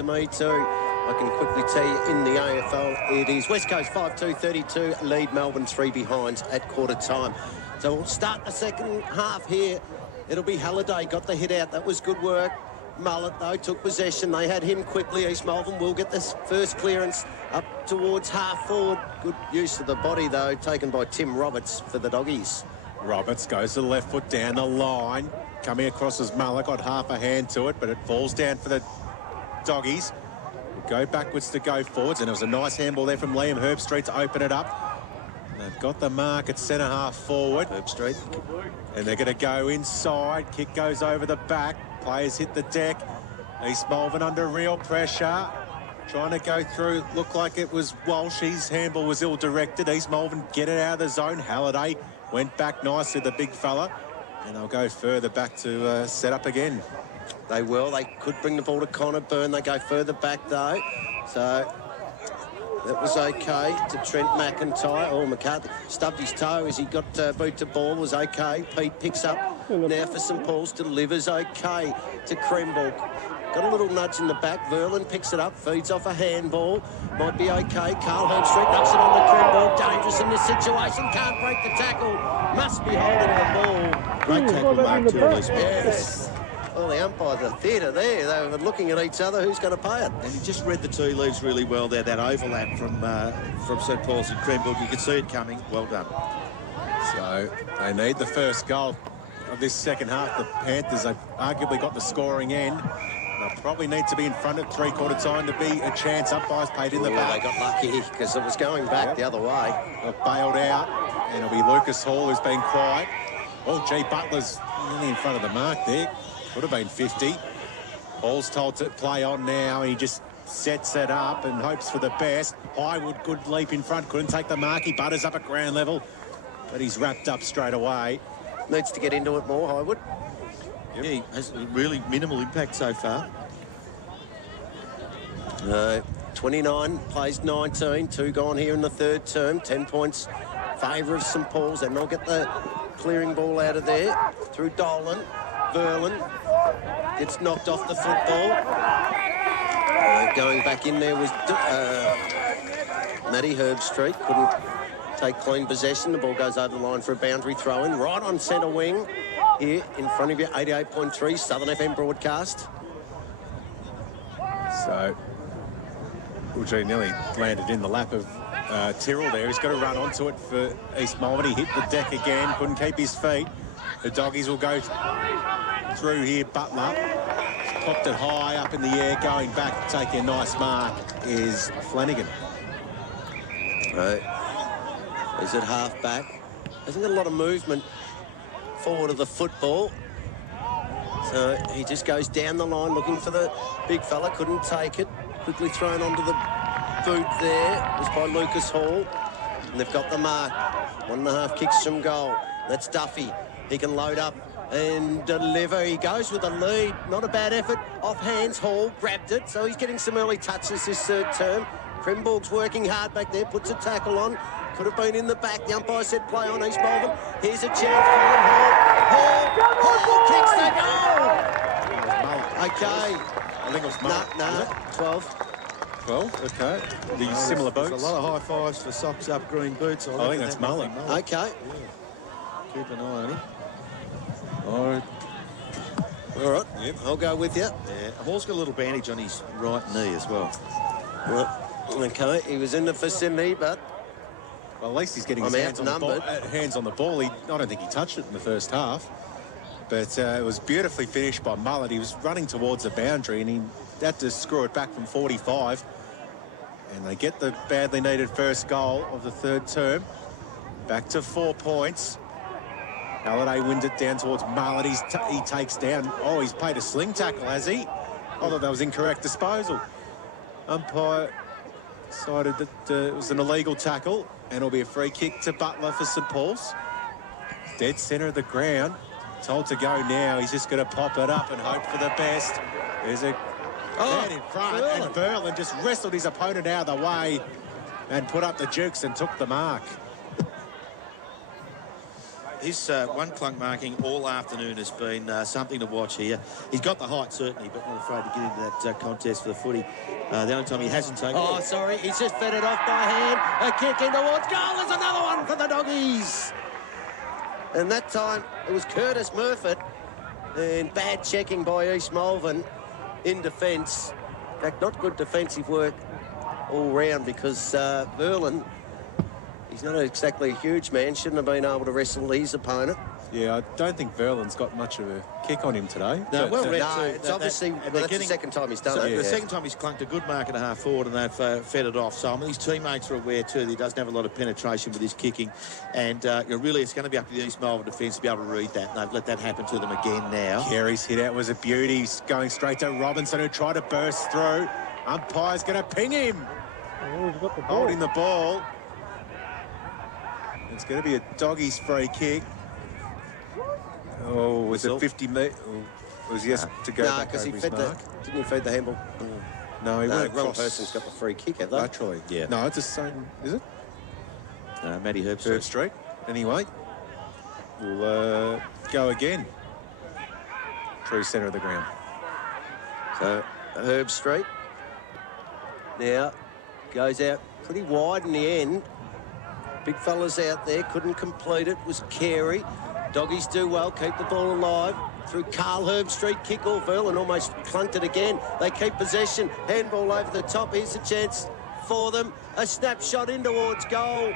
to me too. I can quickly tell you in the AFL it is West Coast 5-2, 32, lead Melbourne 3 behind at quarter time. So we'll start the second half here. It'll be Halliday, got the hit out, that was good work. Mullet, though, took possession. They had him quickly. East Malvern will get this first clearance up towards half forward. Good use of the body, though, taken by Tim Roberts for the Doggies. Roberts goes to the left foot down the line. Coming across as Mullet, got half a hand to it, but it falls down for the Doggies. Go backwards to go forwards, and it was a nice handball there from Liam Herbstreit to open it up. They've got the mark at centre half forward. Herbstreit. And they're going to go inside. Kick goes over the back. Players hit the deck. East Malvern under real pressure. Trying to go through. Looked like it was Walsh. His handball was ill-directed. East Malvern get it out of the zone. Halliday went back nicely, the big fella. And they'll go further back to set up again. They will. They could bring the ball to Connor Byrne. They go further back, though. So that was okay to Trent McIntyre. Oh, McCarthy stubbed his toe as he got boot to ball. Was okay. Pete picks up now for St Paul's. Delivers okay to Kremborg. Got a little nudge in the back. Verlin picks it up. Feeds off a handball. Might be okay. Carl Herbstreit knocks it on to Kremborg. Dangerous in this situation. Can't break the tackle. Must be holding the ball. Great tackle, Mark, too. Yes. Well, the umpires are theatre there. They were looking at each other. Who's going to pay it? And he just read the tea leaves really well there. That overlap from St Paul's and Kremborg. You could see it coming. Well done. So they need the first goal of this second half. The Panthers have arguably got the scoring end. They'll probably need to be in front at three-quarter time to be a chance. Umpires paid in the back. They got lucky because it was going back the other way. They've bailed out, and it'll be Lucas Hall who's been quiet. Oh, G. Butler's really in front of the mark there. Could have been 50. Hall's told to play on now. He just sets it up and hopes for the best. Highwood, good leap in front. Couldn't take the mark. He butters up at ground level, but he's wrapped up straight away. Needs to get into it more, Highwood. Yep. Yeah, he has really minimal impact so far. 29, plays 19. 2 gone here in the third term. 10 points favour of St Paul's. And they'll get the clearing ball out of there through Dolan. Verlin gets knocked off the football. Going back in there was Matty Herbstreit. Couldn't take clean possession. The ball goes over the line for a boundary throw-in. Right on centre wing here in front of you. 88.3 Southern FM broadcast. So, G nearly landed in the lap of Tyrrell there. He's got to run onto it for East Malvern. He hit the deck again. Couldn't keep his feet. The Doggies will go through here. Butler popped it high up in the air, going back, taking a nice mark is Flanagan. Right. Is it half back? Hasn't got a lot of movement forward of the football. So he just goes down the line looking for the big fella. Couldn't take it. Quickly thrown onto the boot there. It was by Lucas Hall. And they've got the mark. 1.5 kicks from goal. That's Duffy. He can load up and deliver. He goes with a lead. Not a bad effort. Off hands, Hall grabbed it. So he's getting some early touches this third term. Kremborg's working hard back there. Puts a tackle on. Could have been in the back. The umpire said play on East Malvern. Here's a chance for him. Hall kicks the goal. Okay. I think it was Mullet. No, 12. 12, okay. The similar boots. There's a lot of high fives for socks up, green boots. I think that's Mullet. Okay. Yeah. Keep an eye on him. Oh. All right. Yep. I'll go with you. Yeah. Hall's got a little bandage on his right knee as well. Okay. He was in the vicinity, but well, at least he's getting his hands on the ball. I don't think he touched it in the first half. But it was beautifully finished by Mullet. He was running towards the boundary and he had to screw it back from 45. And they get the badly needed first goal of the third term. Back to 4 points. Halliday wins it down towards Mullet. He takes down. Oh, he's paid a sling tackle, has he? I thought that was incorrect disposal. Umpire decided that it was an illegal tackle. And it'll be a free kick to Butler for St Paul's. Dead centre of the ground. Told to go now. He's just going to pop it up and hope for the best. There's a man in front, and Verlin just wrestled his opponent out of the way and put up the jukes and took the mark. his one clunk marking all afternoon has been something to watch here. He's got the height, certainly, but not afraid to get into that contest for the footy. The only time he hasn't taken Oh, sorry, he's just fed it off by hand. A kick in towards goal. There's another one for the Doggies. And that time, it was Curtis Murfitt. And bad checking by East Malvern in defence. In fact, not good defensive work all round because Verlin, he's not exactly a huge man, shouldn't have been able to wrestle his opponent. Yeah, I don't think Verlin's got much of a kick on him today. No, well read no, too. it's obviously that's the second time he's done it. The second time he's clunked a good mark and a half forward and they've fed it off. So I mean, his teammates are aware too that he doesn't have a lot of penetration with his kicking. And really it's going to be up to the East Malvern defence to be able to read that. And they've let that happen to them again now. Carey's hit out was a beauty. He's going straight to Robinson, who tried to burst through. Umpire's going to ping him. Oh, he's got the ball. Holding the ball. It's going to be a Doggies free kick. Oh, was it 50 metres? Oh, was yes to go back because he over fed his mark? didn't he feed the handball? No, he went wrong across. person's got the free kick, have they? Laterally. Yeah. No, it's the same, is it? Matty Herb Herbstreit. Street. Anyway, we'll go again. True centre of the ground. So Herb Street now goes out pretty wide in the end. Big fella's out there, couldn't complete it, was Carey. Doggies do well, keep the ball alive. Through Carl Herb Street, kick off. Verlin almost clunked it again. They keep possession. Handball over the top. Here's a chance for them. A snapshot in towards goal.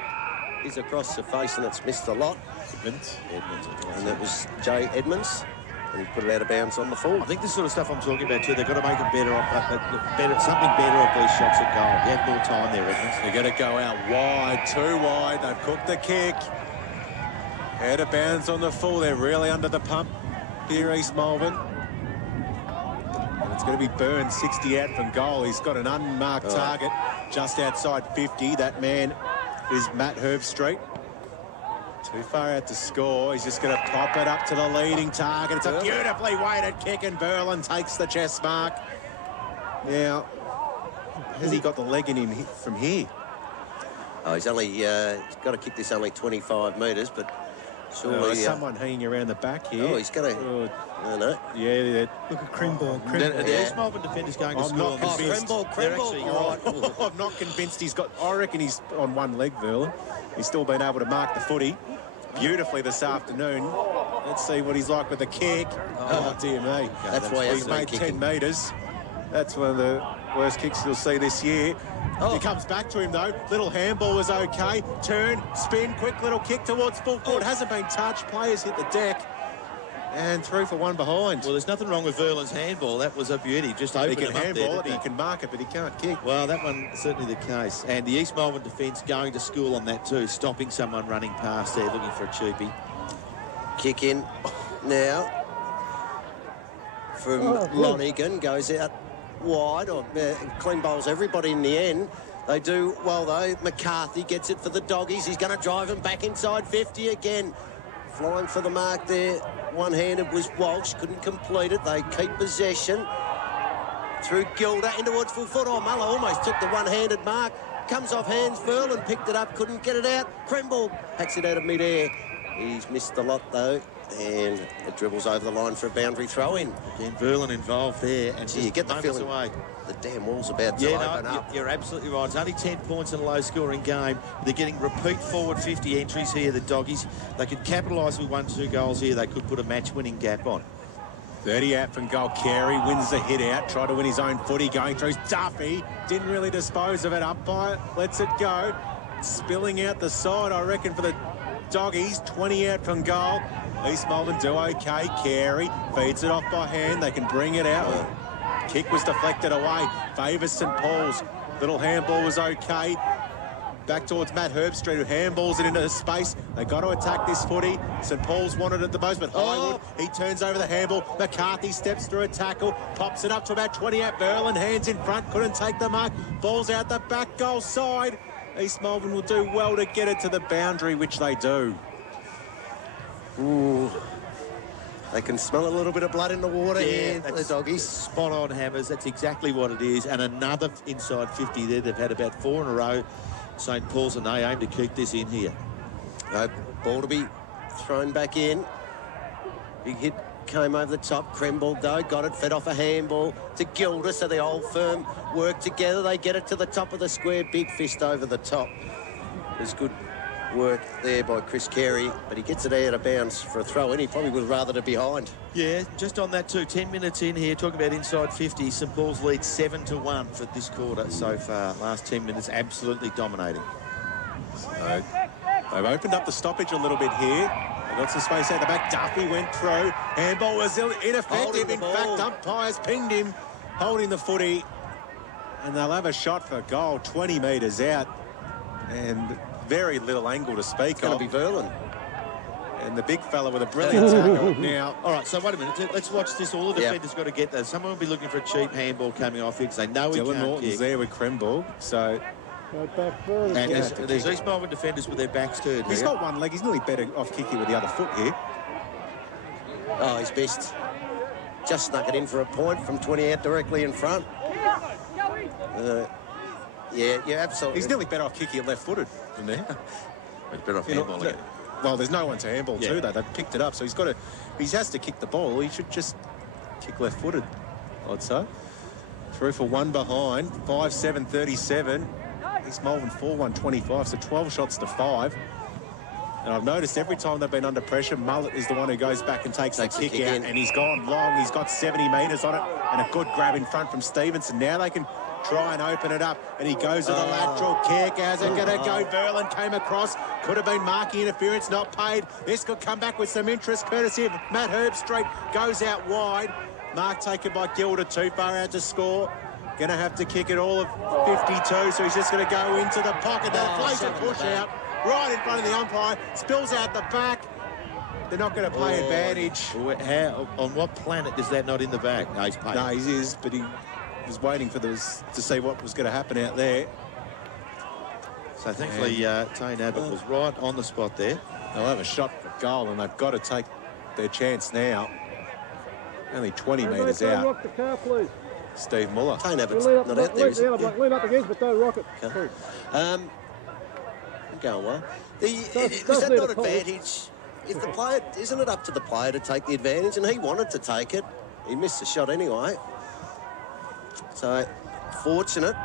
He's across the face and it's missed a lot. Edmonds. And that was Jay Edmonds. And he put it out of bounds on the full. I think the sort of stuff I'm talking about too, they've got to make it better, something better of these shots at goal. You have more time there, Edmonds. They're going to go out wide, too wide. They've cooked the kick. Out of bounds on the full. They're really under the pump here, East Malvern. And it's going to be Burns, 60 out from goal. He's got an unmarked target just outside 50. That man is Matt Herbstreit. Too far out to score. He's just going to pop it up to the leading target. It's a beautifully weighted kick, and Verlin takes the chest mark. Now, has he got the leg in him from here? Oh, he's only he's got to kick this only 25 metres, but surely someone hanging around the back here. Oh, he's got to. I know. Yeah. Look at Crimball. The East Malvern defender's going to I'm score. not convinced. Crimball. I'm not convinced he's got. I reckon he's on one leg, Verlin. He's still been able to mark the footy beautifully this afternoon. Let's see what he's like with the kick. Oh, dear me. That's why he's made 10 metres. That's one of the worst kicks you'll see this year. He comes back to him, though. Little handball was okay. Turn, spin, quick little kick towards full forward. Hasn't been touched. Players hit the deck. And through for one behind. Well, there's nothing wrong with Verlin's handball. That was a beauty. Just opened He can him up handball there, it, he can mark it, but he can't kick. Well, that one certainly the case. And the East Malvern defence going to school on that too, stopping someone running past there, looking for a cheapie. Kick in now from Lonigan, goes out wide, or clean bowls everybody in the end. They do well though. McCarthy gets it for the Doggies. He's going to drive him back inside 50 again. Flying for the mark there. One-handed was Walsh, couldn't complete it. They keep possession. Through Gilder in towards full foot. Oh, Muller almost took the one-handed mark. Comes off hands. Verlin picked it up, couldn't get it out. Kremble hacks it out of mid-air. He's missed a lot though, and it dribbles over the line for a boundary throw-in. Again, Verlin involved there, and you get the feeling away. The damn wall's about to open up. You're absolutely right. It's only 10 points in a low-scoring game. They're getting repeat forward 50 entries here, the Doggies. They could capitalise with 1-2 goals here. They could put a match-winning gap on. 30 out from goal. Carey wins the hit out. Tried to win his own footy going through. Duffy didn't really dispose of it. Umpire lets it go. Spilling out the side, I reckon, for the Doggies. 20 out from goal. East Malvern do okay. Carey feeds it off by hand. They can bring it out. Kick was deflected away. Favours St Paul's. Little handball was okay. Back towards Matt Herbstreit, who handballs it into space. They got to attack this footy. St Paul's wanted it the most, but Highwood, he turns over the handball. McCarthy steps through a tackle, pops it up to about 20 out. Verlin, hands in front, couldn't take the mark. Ball's out the back goal side. East Malvern will do well to get it to the boundary, which they do. Ooh. They can smell a little bit of blood in the water here, the Doggies. Spot on, Hammers. That's exactly what it is. And another inside 50 there. They've had about 4 in a row. St Paul's, and they aim to keep this in here. Ball to be thrown back in. Big hit came over the top. Kremble, though, got it, fed off a handball to Gilda, so the old firm work together. They get it to the top of the square. Big fist over the top. There's good work there by Chris Carey, but he gets it out of bounds for a throw in. He probably would rather to behind. Yeah, just on that too. 10 minutes in here, talking about inside 50. St Paul's lead 7-1 for this quarter so far. Last 10 minutes, absolutely dominating. So they've opened up the stoppage a little bit here. They got some space out the back. Duffy went through. Handball was ineffective. In fact, umpires pinged him, holding the footy. And they'll have a shot for goal 20 metres out. And very little angle to speak it's going to be Verlin. And the big fella with a brilliant tackle now. All right, so wait a minute. Let's watch this. All the defenders got to get there. Someone will be looking for a cheap handball coming off here because they know he can't Norton's kick. there with Kremble, so... And there's East Malvern defenders with their backs turned. He's got one leg. He's nearly better off kicking with the other foot here. Oh, he's best. Just snuck it in for a point from 20 out directly in front. Yeah, absolutely. He's nearly better off kicking it left-footed than there. He's better off handballing it. Well, there's no one to handball to, though. They've picked it up, so he's got to... He has to kick the ball. He should just kick left-footed, I'd say. Through for one behind. 5-7-37. East Malvern 4-1-25, so 12 shots to 5. And I've noticed every time they've been under pressure, Mullet is the one who goes back and takes the kick out. And he's gone long. He's got 70 metres on it. And a good grab in front from Stevenson. Now they can try and open it up. And he goes to the lateral kick. How's it going to go? Verlin came across. Could have been marking interference, not paid. This could come back with some interest, courtesy of Matt Herbstreit. Goes out wide. Mark taken by Gilda, too far out to score. Going to have to kick it all of 52, so he's just going to go into the pocket. That plays a push out right in front of the umpire. Spills out the back. They're not going to play advantage. How, on what planet is that not in the back? No, he's paid. No, he is, but he was waiting for this to see what was going to happen out there. So thankfully, Tane Abbott was right on the spot there. They'll have a shot for goal, and they've got to take their chance now. Only 20 metres out. Rock the car, please. Steve Muller. Tane Abbott's not out there, is he? Lean up against, but don't rock it. Okay. Going well. Is that not advantage? Is the player, isn't it up to the player to take the advantage? And he wanted to take it. He missed the shot anyway. So, fortunate.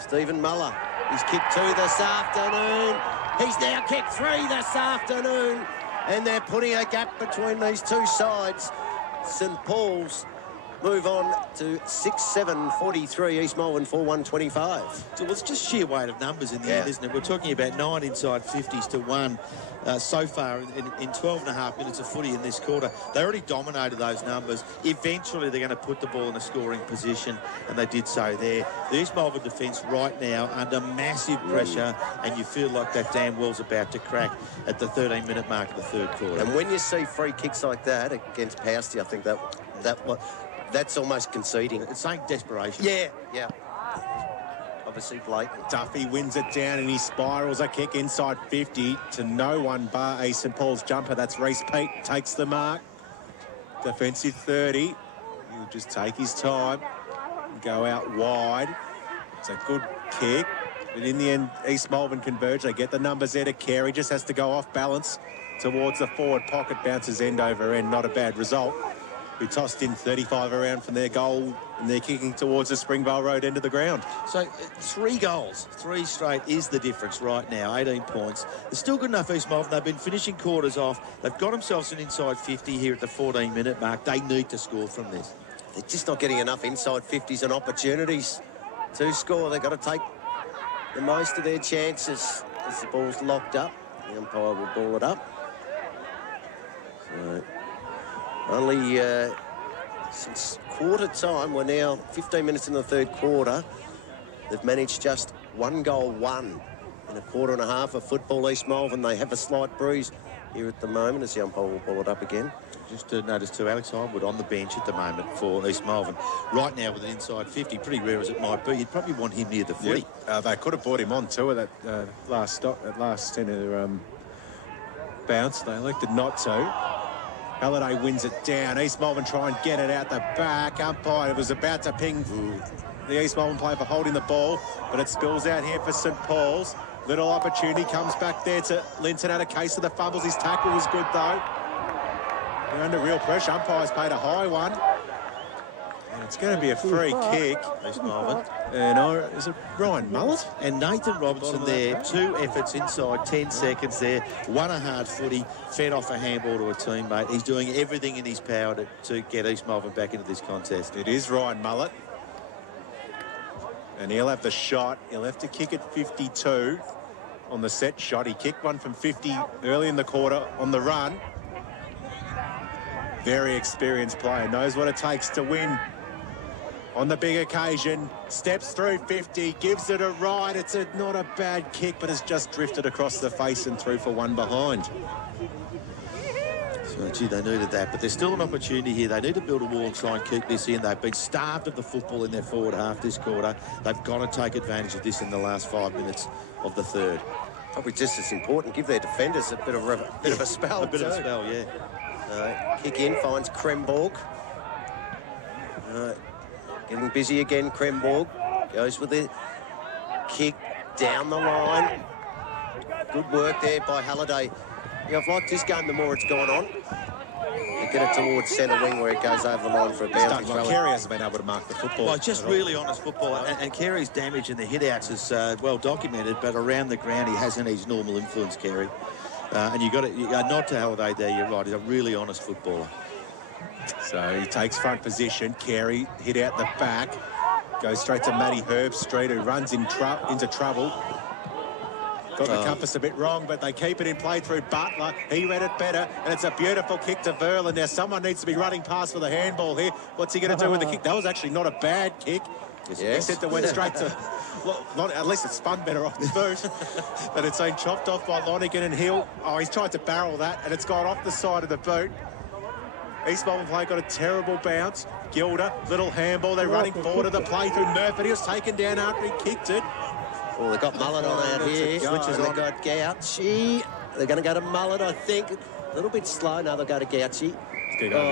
Stephen Muller. He's kicked 2 this afternoon. He's now kicked 3 this afternoon. And they're putting a gap between these two sides. St Paul's move on to 6-7-43, East Malvern 4-1-25. So it's just sheer weight of numbers in the end, isn't it? We're talking about 9 inside 50s to 1 so far in 12 and a half minutes of footy in this quarter. They already dominated those numbers. Eventually, they're going to put the ball in a scoring position, and they did so there. The East Malvern defence right now under massive pressure, and you feel like that damn well's about to crack at the 13-minute mark of the third quarter. And when you see free kicks like that against Pousty, I think that's almost conceding. It's saying desperation. Yeah. Obviously blatant. Duffy wins it down and he spirals a kick inside 50 to no one bar a St Paul's jumper. That's Reece Pete, takes the mark. Defensive 30. He'll just take his time and go out wide. It's a good kick. But in the end, East Malvern converge. They get the numbers there to Carey. Just has to go off balance towards the forward pocket. Bounces end over end. Not a bad result. We tossed in 35 around from their goal, and they're kicking towards the Springvale Road end of the ground. So 3 goals, 3 straight is the difference right now, 18 points. They're still good enough, East Malvern. They've been finishing quarters off. They've got themselves an inside 50 here at the 14-minute mark. They need to score from this. They're just not getting enough inside 50s and opportunities to score. They've got to take the most of their chances as the ball's locked up. The umpire will ball it up. So only since quarter time, we're now 15 minutes in the third quarter. They've managed just 1 goal, 1 in a quarter and a half of football. East Malvern, they have a slight bruise here at the moment as the umpire will ball it up again. Just to notice too, Alex Highwood on the bench at the moment for East Malvern. Right now with an inside 50, pretty rare as it might be, you'd probably want him near the footy. Yep. They could have brought him on too at that last centre bounce. They elected not to. Halliday wins it down. East Malvern try and get it out the back. Umpire was about to ping the East Malvern player for holding the ball, but it spills out here for St Paul's. Little opportunity comes back there to Linton. Had a case of the fumbles. His tackle was good, though. They're under real pressure. Umpire's paid a high one. And it's going to be a free kick. East Malvern. And is it Ryan Mullet? And Nathan Robinson there, 2 efforts inside 10 seconds there. Won a hard footy, fed off a handball to a teammate. He's doing everything in his power to get East Malvern back into this contest. It is Ryan Mullet. And he'll have the shot. He'll have to kick at 52 on the set shot. He kicked one from 50 early in the quarter on the run. Very experienced player, knows what it takes to win on the big occasion. Steps through 50, gives it a ride. It's not a bad kick, but it's just drifted across the face and through for one behind. So, gee, they needed that, but there's still an opportunity here. They need to build a wall and try and keep this in. They've been starved of the football in their forward half this quarter. They've got to take advantage of this in the last 5 minutes of the third. Probably just as important, give their defenders a bit of a spell. A bit of a spell, yeah. Kick in, finds Kremborg. Getting busy again, Kremborg. Goes with the kick down the line. Good work there by Halliday. Yeah, I've liked this game the more it's gone on. You get it towards centre wing where it goes over the line for a bounce. Carey hasn't been able to mark the football. Well, just really honest football. And Carey's damage in the hit-outs is well documented, but around the ground he hasn't his normal influence, Carey. And you got to nod to Halliday there, you're right. He's a really honest footballer. So he takes front position. Carey hit out the back. Goes straight to Matty Herbstreit, who runs into trouble. Got the compass a bit wrong, but they keep it in play through Butler. He read it better, and it's a beautiful kick to Verlin. Now someone needs to be running past for the handball here. What's he going to do with the kick? That was actually not a bad kick. Yes. Except it went straight to... Well, at least it spun better off the boot. But it's been chopped off by Lonergan and Hill. Oh, he's tried to barrel that, and it's gone off the side of the boot. East Malvern play got a terrible bounce. Gilder, little handball. They're running forward to the play through Murphy. He was taken down after he kicked it. Oh, they've got Mullet on out here. Switches on. They've got Gauci. They're going to go to Mullet, I think. A little bit slow. Now they'll go to Gauci. He's going to go over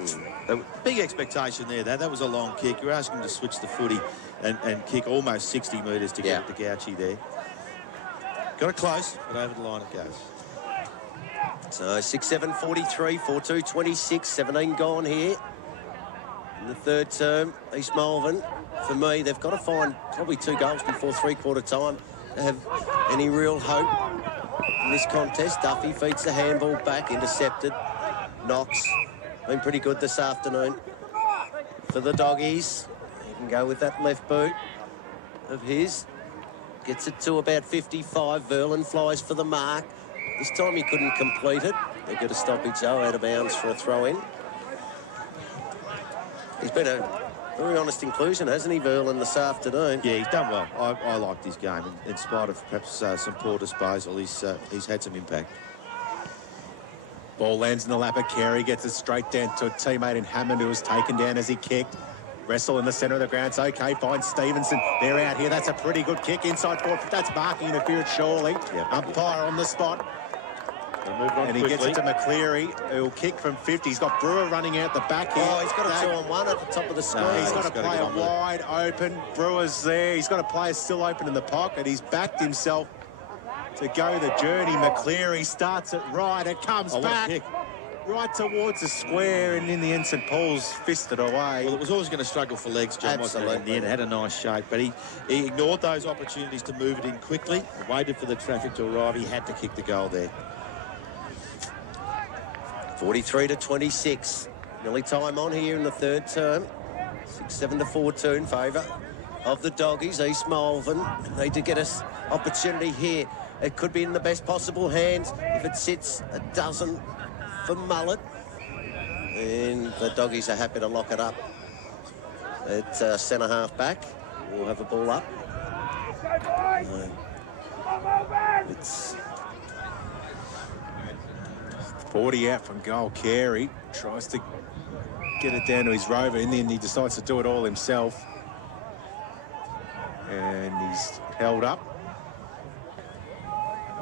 his head. Big expectation there. That was a long kick. You're asking him to switch the footy and kick almost 60 metres to get it to Gauci there. Got it close, but over the line it goes. So 6-7, 43, 4-2, 26, 17 gone here in the third term. East Malvern, for me, they've got to find probably 2 goals before three-quarter time to have any real hope in this contest. Duffy feeds the handball back, intercepted. Knox, been pretty good this afternoon for the Doggies. He can go with that left boot of his. Gets it to about 55. Verlin flies for the mark. This time he couldn't complete it. They get a stoppage, though, out of bounds for a throw-in. He's been a very honest inclusion, hasn't he, Verlin, this afternoon? Yeah, he's done well. I liked his game. In spite of perhaps some poor disposal, he's had some impact. Ball lands in the lap of Carey, gets it straight down to a teammate in Hammond, who was taken down as he kicked. Wrestle in the centre of the ground. It's okay. Finds Stevenson. They're out here. That's a pretty good kick inside forward. That's marking interference, surely. Yep. Umpire on the spot. And he gets it to McCleary, who'll kick from 50. He's got Brewer running out the back here. Oh, he's got a 2-on-1 at the top of the screen. He's got a player wide open. Brewer's there. He's got a player still open in the pocket. He's backed himself to go the journey. McCleary starts it right. It comes back right towards the square, and in the end, St Paul's fisted away. Well, it was always going to struggle for legs, John. Absolutely. In the end, it had a nice shape, but he ignored those opportunities to move it in quickly, waited for the traffic to arrive. He had to kick the goal there. 43-26. Nearly time on here in the third term. 6-7-4-2 in favour of the Doggies. East Malvern need to get us opportunity here. It could be in the best possible hands. If it sits, it doesn't for Mullet. And the Doggies are happy to lock it up at centre half back. We'll have a ball up. It's 40 out from goal. Carey tries to get it down to his rover. In the end, he decides to do it all himself. And he's held up.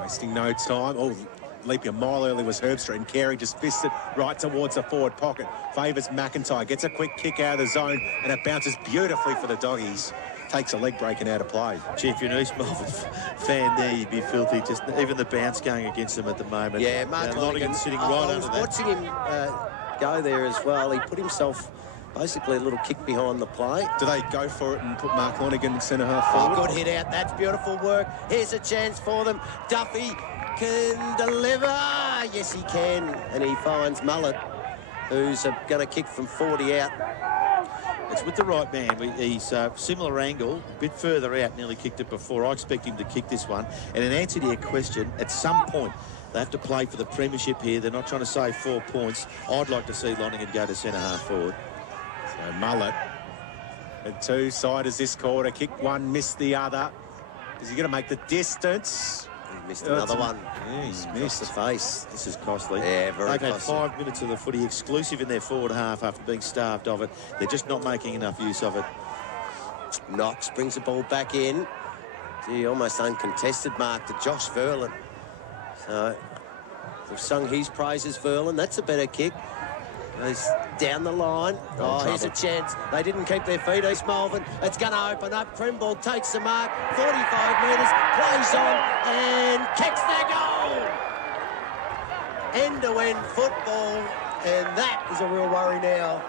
Wasting no time. Oh, leap a mile early was Herbstreit, and Carey just fists it right towards the forward pocket. Favours McIntyre. Gets a quick kick out of the zone, and it bounces beautifully for the Doggies. takes a leg break and out of play. Gee, if you're an East Malvern fan there, you'd be filthy. Just even the bounce going against them at the moment. Yeah, Mark Lonigan sitting right I under was that. watching him go there as well. He put himself basically a little kick behind the play. Do they go for it and put Mark Lonigan centre half forward? Oh, good hit out. That's beautiful work. Here's a chance for them. Duffy can deliver. Yes, he can. And he finds Mullet, who's going to kick from 40 out. It's with the right man. He's similar angle, a bit further out, nearly kicked it before. I expect him to kick this one. And in answer to your question, at some point, they have to play for the premiership here. They're not trying to save 4 points. I'd like to see Lonigan go to centre half forward. So Mullet at two-siders this quarter. Kick one, missed the other. Is he going to make the distance? He missed another one. Yeah, he's missed the face. This is costly. Yeah, very They've had costly. 5 minutes of the footy exclusive in their forward half after being starved of it. They're just not making enough use of it. Knox brings the ball back in. Gee, almost uncontested mark to Josh Verlin. So we've sung his praises, Verlin. That's a better kick. Goes down the line. Oh, here's a chance. They didn't keep their feet, East Malvern. It's going to open up. Kremball takes the mark. 45 metres. Plays on and kicks the goal. End-to-end football. And that is a real worry now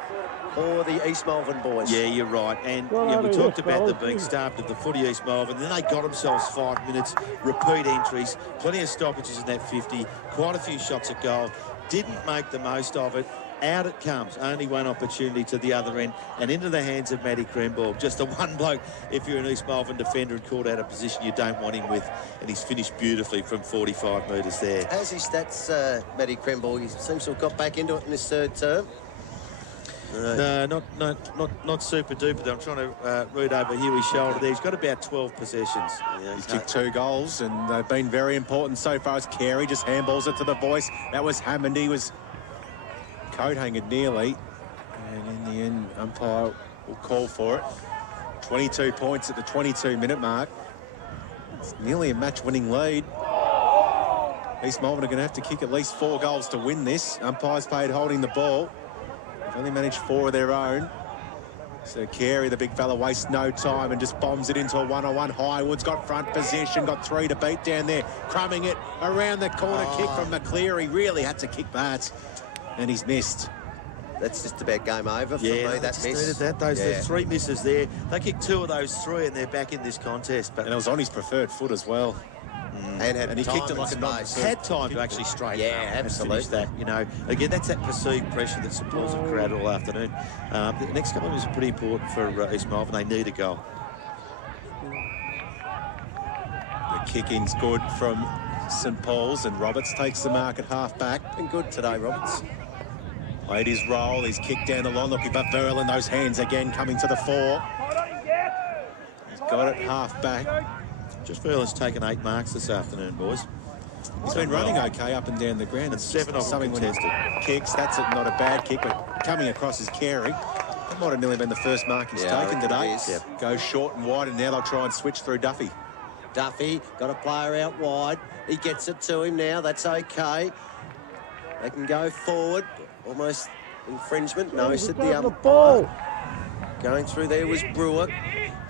for the East Malvern boys. Yeah, you're right. And Well, we yes, talked about fellas. them being starved of the footy, East Malvern. Then they got themselves 5 minutes, repeat entries, plenty of stoppages in that 50, quite a few shots at goal. Didn't make the most of it. Out it comes. Only one opportunity to the other end and into the hands of Matty Kremball. Just the one bloke, if you're an East Malvern defender and caught out of position you don't want him with. And he's finished beautifully from 45 metres there. How's his stats, Matty Kremball? He seems to have got back into it in this third term. No, not super duper. I'm trying to read over Huey's shoulder there. He's got about 12 possessions. Yeah, He's kicked 2 goals, and they've been very important so far as Carey just handballs it to the voice. That was Hammond. He was coat-hangered nearly. And in the end, umpire will call for it. 22 points at the 22-minute mark. It's nearly a match-winning lead. East Malvern are going to have to kick at least 4 goals to win this. Umpires paid holding the ball. They've only managed 4 of their own. So Carey, the big fella, wastes no time and just bombs it into a one-on-one. Highwood's got front position, got 3 to beat down there. Crumbing it around the corner. Kick from McCleary. Really had to kick that. And he's missed. That's just about game over for Yeah, me, that just miss. needed that. There's 3 misses there. They kicked 2 of those 3 and they're back in this contest. But And it was on his preferred foot as well. And he kicked it like a non-space. had time to actually straighten Yeah, up and absolutely. finish that. You know, again, that's that perceived pressure that supporters have created all afternoon. The next couple of minutes are pretty important for East Malvern. They need a goal. The kick-in's good from St Paul's, and Roberts takes the mark at half-back. Been good today, Roberts. Played his role. He's kicked down the line. Looking for Verlin. Those hands again coming to the fore. He's got it half-back. Just Verlin's taken 8 marks this afternoon, boys. He's been running okay up and down the ground. And 7 of them contested. Kicks, that's not a bad kick, but coming across is Carey. That might have nearly been the first mark he's Yeah, I taken reckon today. it is. Yep. Goes short and wide, and now they'll try and switch through Duffy. Duffy got a player out wide. He gets it to him now. That's okay. They can go forward. Almost infringement. No, said the umpire. Going through there was Brewer.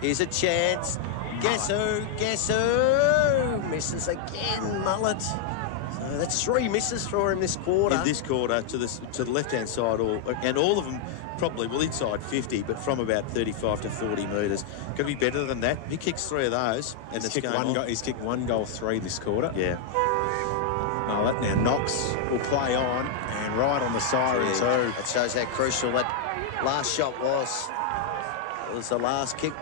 Here's a chance. Guess who? Guess who? Misses again, Mullet. So that's 3 misses for him this quarter. In this quarter to the left-hand side, and all of them probably, well, inside 50, but from about 35 to 40 metres. Going to be better than that. He kicks 3 of those, and He's it's kicked going on. he's kicked 1 goal 3 this quarter. Yeah. Mullet now Knox will play on, and right on the siren too. That shows how crucial that last shot was. It was the last kick